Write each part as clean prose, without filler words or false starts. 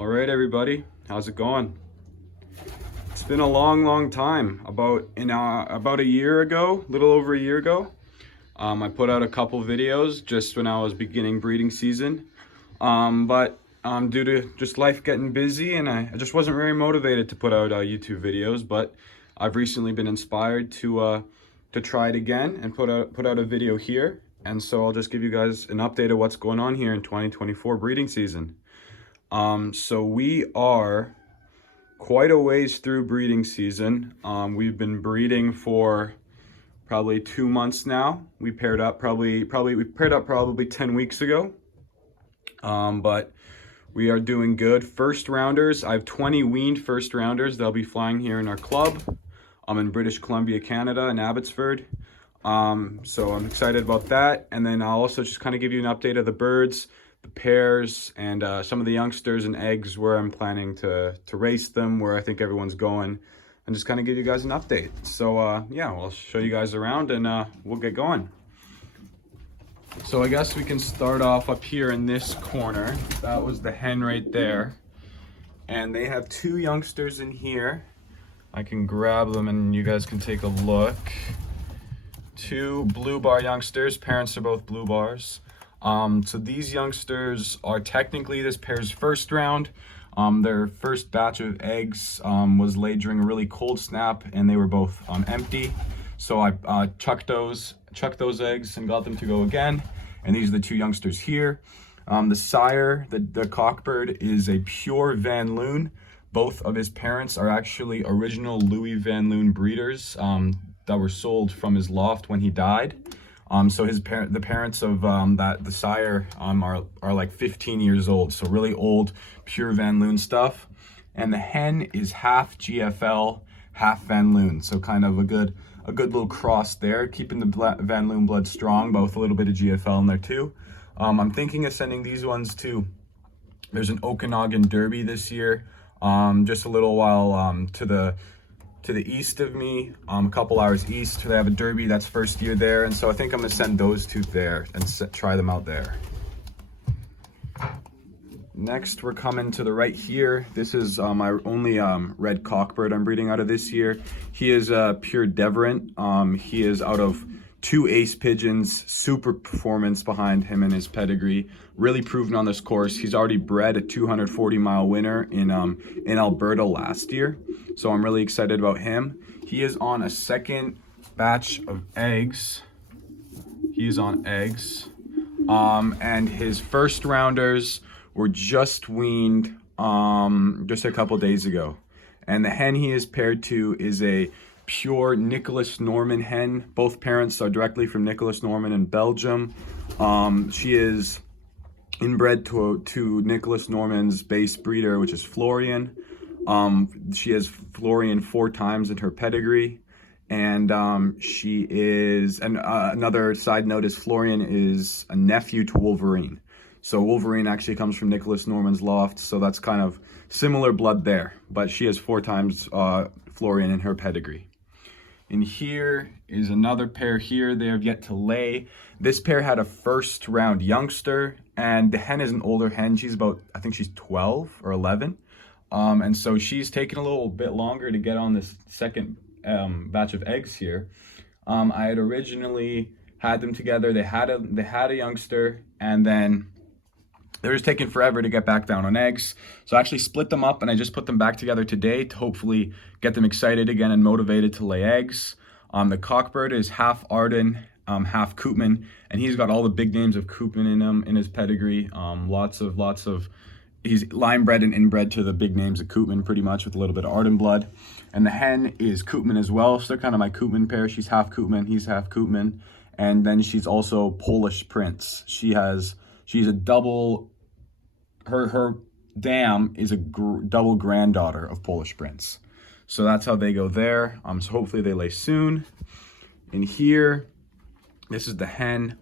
All right, everybody, how's it going? It's been a long time. About a year ago, a little over a year ago, I put out a couple videos just when I was beginning breeding season. But due to just life getting busy, and I just wasn't very motivated to put out YouTube videos. But I've recently been inspired to try it again and put out a video here. And so I'll just give you guys an update of what's going on here in 2024 breeding season. So we are quite a ways through breeding season. We've been breeding for probably 2 months now. We paired up probably 10 weeks ago. But we are doing good. First rounders, I have 20 weaned first rounders. They'll be flying here in our club. I'm in British Columbia, Canada, in Abbotsford. So I'm excited about that. And then I'll also just kind of give you an update of the birds, the pairs, and some of the youngsters and eggs, where I'm planning to race them, where I think everyone's going, and just kind of give you guys an update. So yeah, I'll show you guys around and we'll get going. So I guess we can start off up here in this corner. That was the hen right there. And they have 2 youngsters in here. I can grab them and you guys can take a look. 2 blue bar youngsters. Parents are both blue bars. So these youngsters are technically this pair's first round. Their first batch of eggs was laid during a really cold snap, and they were both empty. So I chucked those eggs and got them to go again. And these are the 2 youngsters here. The sire, the cockbird, is a pure Van Loon. Both of his parents are actually original Louis Van Loon breeders that were sold from his loft when he died. So the parents of the sire are like 15 years old, so really old, pure Van Loon stuff. And the hen is half GFL, half Van Loon, so kind of a good little cross there, keeping the Van Loon blood strong, but with a little bit of GFL in there too. I'm thinking of sending these ones to. There's an Okanagan Derby this year, just a little while to the east of me, a couple hours east. They have a derby that's first year there, and so I think I'm gonna send those 2 there and try them out there. Next, we're coming to the right here. This is my only red cockbird I'm breeding out of this year. He is a pure Deverant. He is out of 2 ace pigeons, super performance behind him and his pedigree. Really proven on this course. He's already bred a 240-mile winner in Alberta last year. So I'm really excited about him. He is on a second batch of eggs. He is on eggs. And his first rounders were just weaned just a couple days ago. And the hen he is paired to is a pure Nicholas Norman hen. Both parents are directly from Nicholas Norman in Belgium. She is inbred to Nicholas Norman's base breeder, which is Florian. She has Florian 4 times in her pedigree. And she is, and another side note is Florian is a nephew to Wolverine. So Wolverine actually comes from Nicholas Norman's loft, so that's kind of similar blood there. But she has 4 times Florian in her pedigree. And here is another pair here. They have yet to lay. This pair had a first round youngster, and the hen is an older hen. She's about, I think she's 12 or 11. And so she's taken a little bit longer to get on this second batch of eggs here. I had originally had them together. They had a youngster, and then they're just taking forever to get back down on eggs. So I actually split them up, and I just put them back together today to hopefully get them excited again and motivated to lay eggs. The cockbird is half Ardan, half Koopman, and he's got all the big names of Koopman in him, in his pedigree. Lots of, he's line bred and inbred to the big names of Koopman pretty much, with a little bit of Ardan blood. And the hen is Koopman as well, so they're kind of my Koopman pair. She's half Koopman, he's half Koopman. And then she's also Polish Prince. She's a double, her dam is a double granddaughter of Polish Prince. So that's how they go there. So hopefully they lay soon. In here, this is the hen.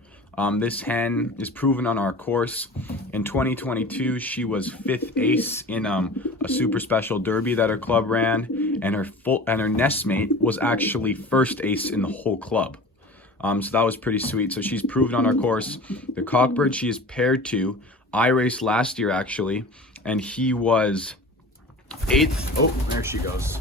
This hen is proven on our course. In 2022, she was 5th ace in a super special derby that her club ran, and her nestmate was actually 1st ace in the whole club. So that was pretty sweet. So she's proven on our course. The cockbird she is paired to, I raced last year actually, and he was 8th. Oh, there she goes.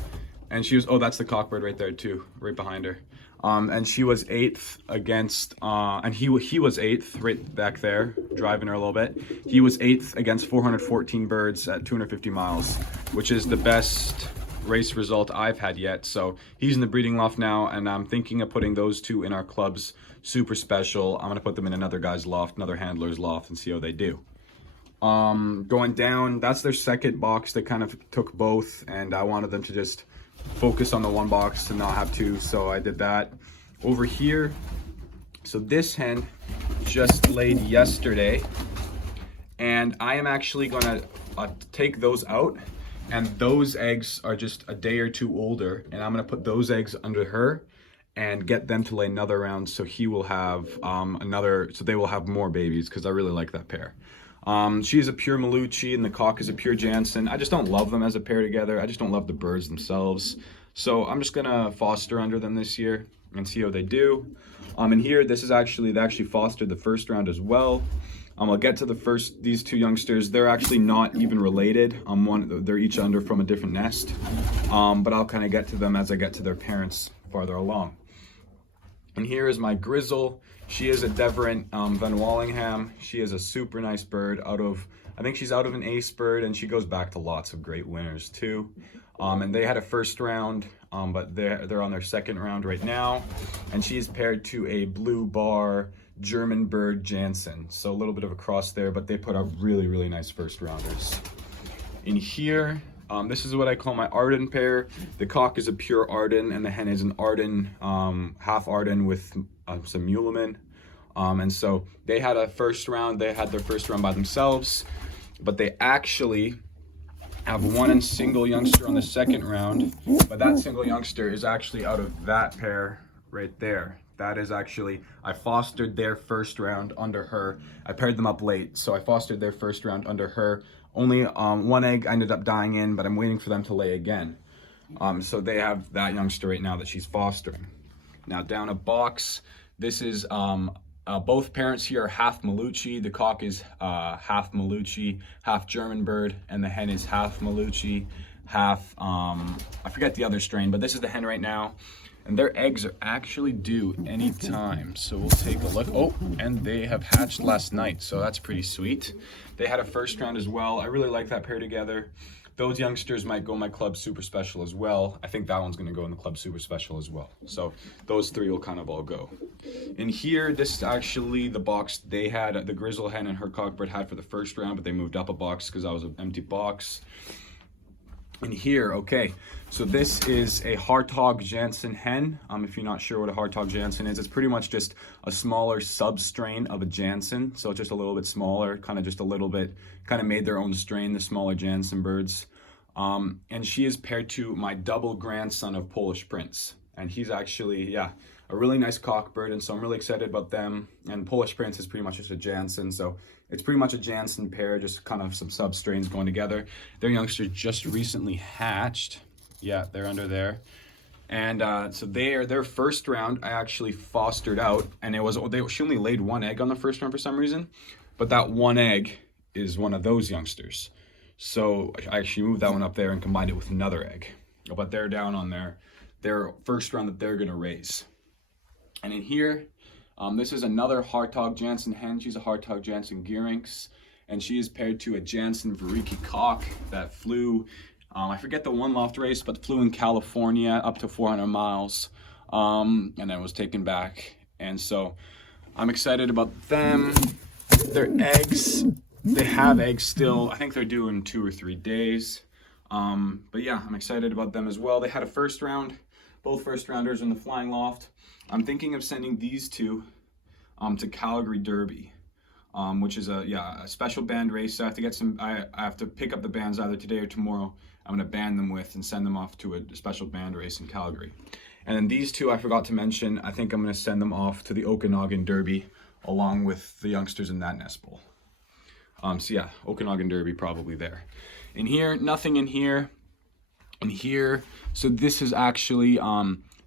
And she was, oh, that's the cockbird right there too, right behind her. And she was 8th against, and he was 8th right back there, driving her a little bit. He was 8th against 414 birds at 250 miles, which is the best race result I've had yet. So he's in the breeding loft now, and I'm thinking of putting those two in our club's super special. I'm gonna put them in another guy's loft, another handler's loft, and see how they do. Going down, that's their second box. They kind of took both, and I wanted them to just focus on the one box and not have two, so I did that. Over here, so this hen just laid yesterday, and I am actually gonna take those out, and those eggs are just a day or two older, and I'm gonna put those eggs under her and get them to lay another round, so he will have so they will have more babies, because I really like that pair. She is a pure Malucci, and the cock is a pure Jansen. I just don't love them as a pair together. I just don't love the birds themselves. So I'm just gonna foster under them this year and see how they do. And here, this is actually, they actually fostered the first round as well. I'll get to these two youngsters. They're actually not even related. They're each under from a different nest. But I'll kind of get to them as I get to their parents farther along. And here is my Grizzle. She is a Deverant Van Wallingham. She is a super nice bird I think she's out of an ace bird, and she goes back to lots of great winners too. And they had a first round, but they're on their second round right now. And she is paired to a blue bar German bird Jansen. So a little bit of a cross there, but they put up really, really nice first rounders. In here, this is what I call my Ardan pair. The cock is a pure Ardan, and the hen is an Ardan, half Ardan with some Muleman. And so they had a first round. They had their first round by themselves, but they actually have one single youngster on the second round. But that single youngster is actually out of that pair right there. That is actually, I fostered their first round under her. I paired them up late, so I fostered their first round under her. Only one egg ended up dying in, but I'm waiting for them to lay again. So they have that youngster right now that she's fostering. Now down a box, this is, both parents here are half Malucci. The cock is half Malucci, half German bird, and the hen is half Malucci, half, I forget the other strain, but this is the hen right now. And their eggs are actually due anytime. So we'll take a look. Oh, and they have hatched last night, so that's pretty sweet. They had a first round as well. I really like that pair together. Those youngsters might go my club super special as well. I think that one's gonna go in the club super special as well. So those three will kind of all go. In here, this is actually the box they had, the Grizzle hen and her cockbird had for the first round, but they moved up a box because that was an empty box. In here, okay, so this is a Hartog Jansen hen. If you're not sure what a Hartog Jansen is, it's pretty much just a smaller sub-strain of a Jansen. So it's just a little bit smaller, kind of just a little bit, kind of made their own strain, the smaller Jansen birds. And she is paired to my double grandson of Polish Prince. And he's actually, yeah, a really nice cockbird, and so I'm really excited about them. And Polish Prince is pretty much just a Jansen, so it's pretty much a Jansen pair, just kind of some sub-strains going together. Their youngsters just recently hatched. Yeah, they're under there. And so their first round, I actually fostered out, and she only laid one egg on the first round for some reason, but that one egg is one of those youngsters. So I actually moved that one up there and combined it with another egg. But they're down on their first round that they're gonna raise. And in here, this is another Hartog Jansen hen. She's a Hartog Jansen Gearinx, and she is paired to a Jansen Variki cock that flew, I forget the one loft race, but flew in California up to 400 miles, and then was taken back. And so I'm excited about them. Their eggs, they have eggs still. I think they're due in 2 or 3 days. But yeah, I'm excited about them as well. They had a first round, both first rounders in the flying loft. I'm thinking of sending these two to Calgary Derby, which is a special band race. I have to get I have to pick up the bands either today or tomorrow. I'm gonna band them with and send them off to a special band race in Calgary. And then these two I forgot to mention. I think I'm gonna send them off to the Okanagan Derby along with the youngsters in that nest bowl. So yeah, Okanagan Derby probably there. In here, nothing in here. In here, so this is actually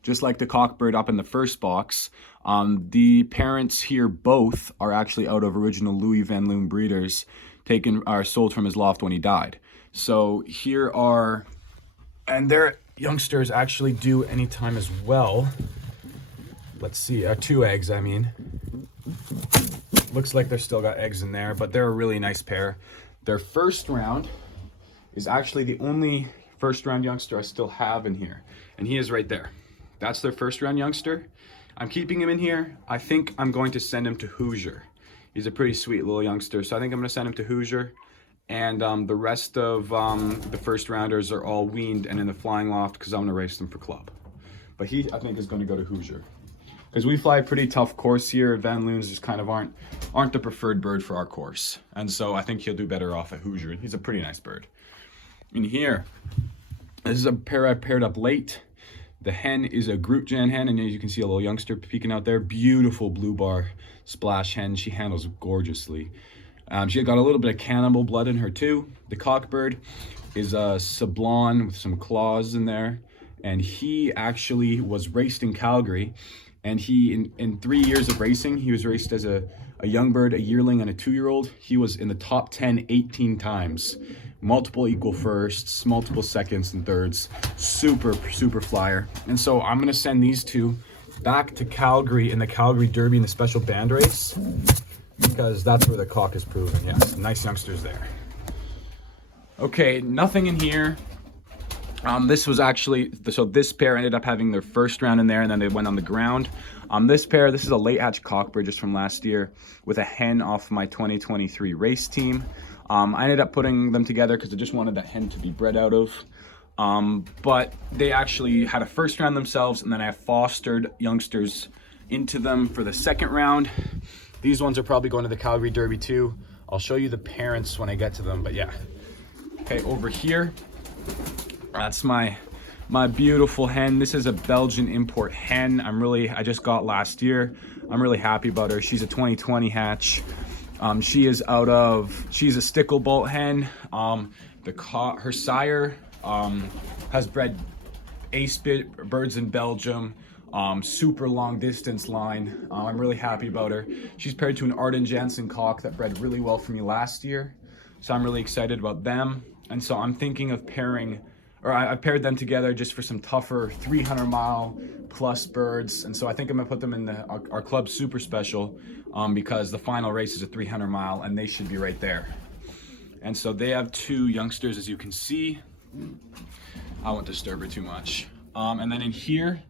just like the cockbird up in the first box. The parents here both are actually out of original Louis Van Loon breeders taken or sold from his loft when he died. So here are, and their youngsters actually due anytime as well. Let's see, 2 eggs, I mean. Looks like they've still got eggs in there, but they're a really nice pair. Their first round is actually the only first round youngster I still have in here, and he is right there. That's their first round youngster. I'm keeping him in here. I think I'm going to send him to Hoosier. He's a pretty sweet little youngster, so I think I'm going to send him to Hoosier. And the rest of the first rounders are all weaned and in the flying loft because I'm going to race them for club. But he, I think, is going to go to Hoosier, because we fly a pretty tough course here. Van Loons just kind of aren't the preferred bird for our course, and so I think he'll do better off at Hoosier. He's a pretty nice bird. In here, this is a pair I paired up late. The hen is a Groot Jan hen, and as you can see, a little youngster peeking out there. Beautiful blue bar splash hen. She handles gorgeously. She got a little bit of cannibal blood in her too. The cockbird is a Sablon with some claws in there, and he actually was raced in Calgary. And he, in 3 years of racing, he was raced as a young bird, a yearling, and a 2-year-old. He was in the top 10 18 times. Multiple equal firsts, multiple seconds and thirds. Super, super flyer. And so I'm going to send these two back to Calgary in the Calgary Derby in the special band race, because that's where the cock is proven. Yes, nice youngsters there. Okay, nothing in here. This was actually, so this pair ended up having their first round in there, and then they went on the ground. This pair, this is a late hatch cockbird just from last year with a hen off my 2023 race team. I ended up putting them together because I just wanted that hen to be bred out of. But they actually had a first round themselves, and then I fostered youngsters into them for the second round. These ones are probably going to the Calgary Derby too. I'll show you the parents when I get to them, but yeah. Okay, over here, that's my beautiful hen. This is a Belgian import hen. I just got last year. I'm really happy about her. She's a 2020 hatch. She's a stickle bolt hen. Her sire has bred ace birds in Belgium. Super long distance line. I'm really happy about her. She's paired to an Ardan Jansen cock that bred really well for me last year. So I'm really excited about them. And so I'm thinking of I paired them together just for some tougher 300-mile plus birds. And so I think I'm gonna put them in our club super special because the final race is a 300-mile and they should be right there. And so they have 2 youngsters, as you can see. I won't disturb her too much. And then in here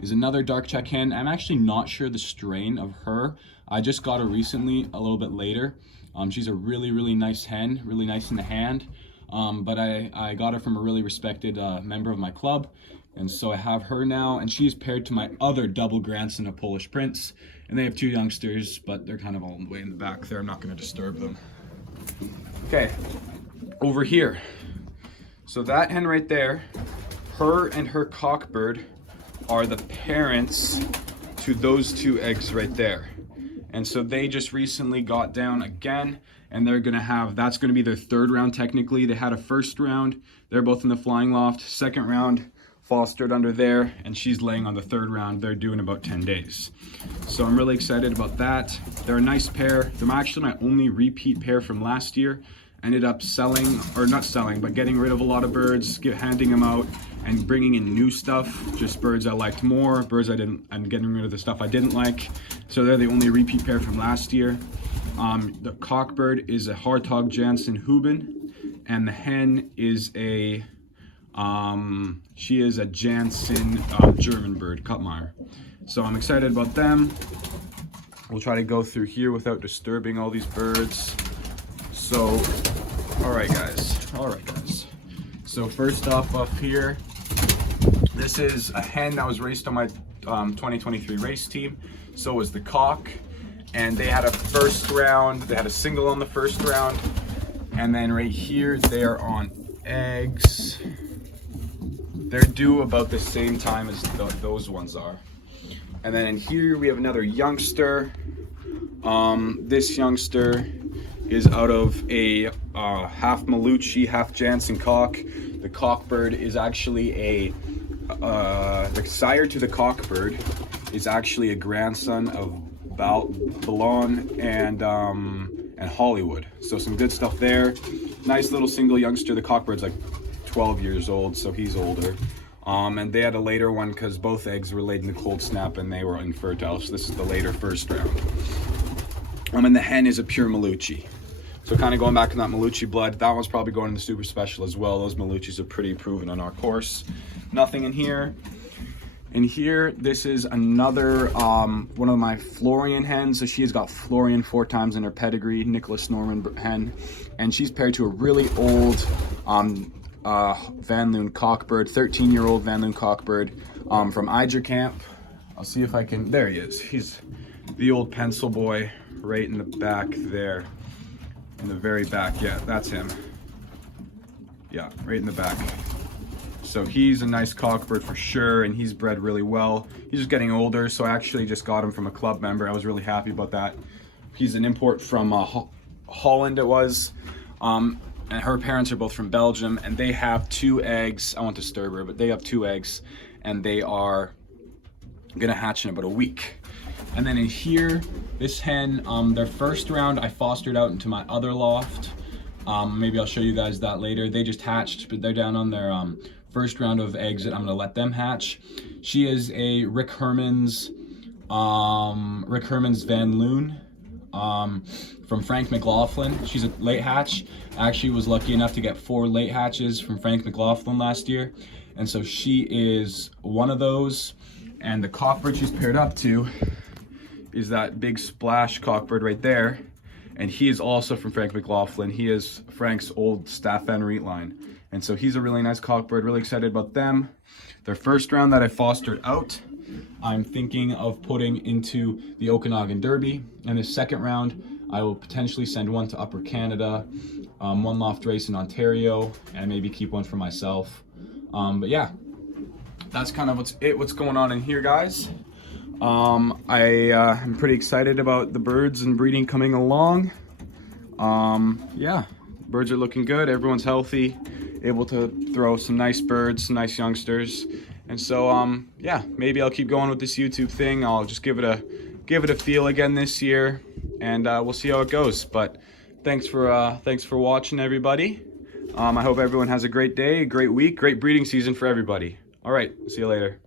is another dark check hen. I'm actually not sure the strain of her. I just got her recently, a little bit later. She's a really, really nice hen, really nice in the hand. But I got her from a really respected member of my club, and so I have her now, and she's paired to my other double grandson, a Polish Prince, and they have 2 youngsters, but they're kind of all the way in the back there. I'm not going to disturb them. Okay, over here. So that hen right there, her and her cockbird are the parents to those 2 eggs right there. And so they just recently got down again, and that's gonna be their 3rd round technically. They had a first round, they're both in the flying loft. Second round, fostered under there, and she's laying on the 3rd round. They're due in about 10 days. So I'm really excited about that. They're a nice pair. They're actually my only repeat pair from last year. Ended up getting rid of a lot of birds, handing them out, and bringing in new stuff, just birds I liked more, birds I didn't, and getting rid of the stuff I didn't like. So they're the only repeat pair from last year. The cockbird is a Hartog Jansen Huben, and the hen is a Jansen German bird, Kuttmeyer. So I'm excited about them. We'll try to go through here without disturbing all these birds. So, all right guys. So first off up here, this is a hen that was raced on my 2023 race team. So was the cock, and they had a first round. They had a single on the first round, and then right here they are on eggs. They're due about the same time as those ones are. And then in here we have another youngster. This youngster is out of a half Malucci, half Jansen cock. The cockbird is actually the sire to the cockbird is actually a grandson of Ballon and and Hollywood. So some good stuff there. Nice little single youngster. The cockbird's like 12 years old, so he's older. And they had a later one because both eggs were laid in the cold snap and they were infertile. So this is the later first round. And the hen is a pure Malucci. So kind of going back in that Malucci blood, that one's probably going in the super special as well. Those Maluccis are pretty proven on our course. Nothing in here. In here, this is another one of my Florian hens. So she has got Florian 4 times in her pedigree, Nicholas Norman hen, and she's paired to a really old Van Loon cockbird, 13-year-old Van Loon cockbird from Eiger Camp. I'll see if I can. There he is. He's the old pencil boy right in the back there. In the very back, yeah, that's him. Yeah, right in the back. So he's a nice cockbird for sure, and he's bred really well. He's just getting older, so I actually just got him from a club member. I was really happy about that. He's an import from Holland, it was. And her parents are both from Belgium, and they have 2 eggs. I want to disturb her, but they have 2 eggs, and they are gonna hatch in about a week. And then in here, this hen, their first round, I fostered out into my other loft. Maybe I'll show you guys that later. They just hatched, but they're down on their first round of eggs that I'm gonna let them hatch. She is a Rick Herman's Van Loon from Frank McLaughlin. She's a late hatch. I actually was lucky enough to get 4 late hatches from Frank McLaughlin last year. And so she is one of those. And the cockbird she's paired up to is that big splash cockbird right there. And he is also from Frank McLaughlin. He is Frank's old Staff Van Reet line. And so he's a really nice cockbird, really excited about them. Their first round that I fostered out, I'm thinking of putting into the Okanagan Derby. And the second round, I will potentially send one to Upper Canada, one loft race in Ontario, and maybe keep one for myself. But yeah, that's kind of what's going on in here, guys. I'm pretty excited about the birds and breeding coming along. Yeah, birds are looking good. Everyone's healthy, able to throw some nice birds, some nice youngsters. And so, yeah, maybe I'll keep going with this YouTube thing. I'll just give it a feel again this year, and we'll see how it goes. But thanks for watching, everybody. I hope everyone has a great day, a great week, great breeding season for everybody. All right, see you later.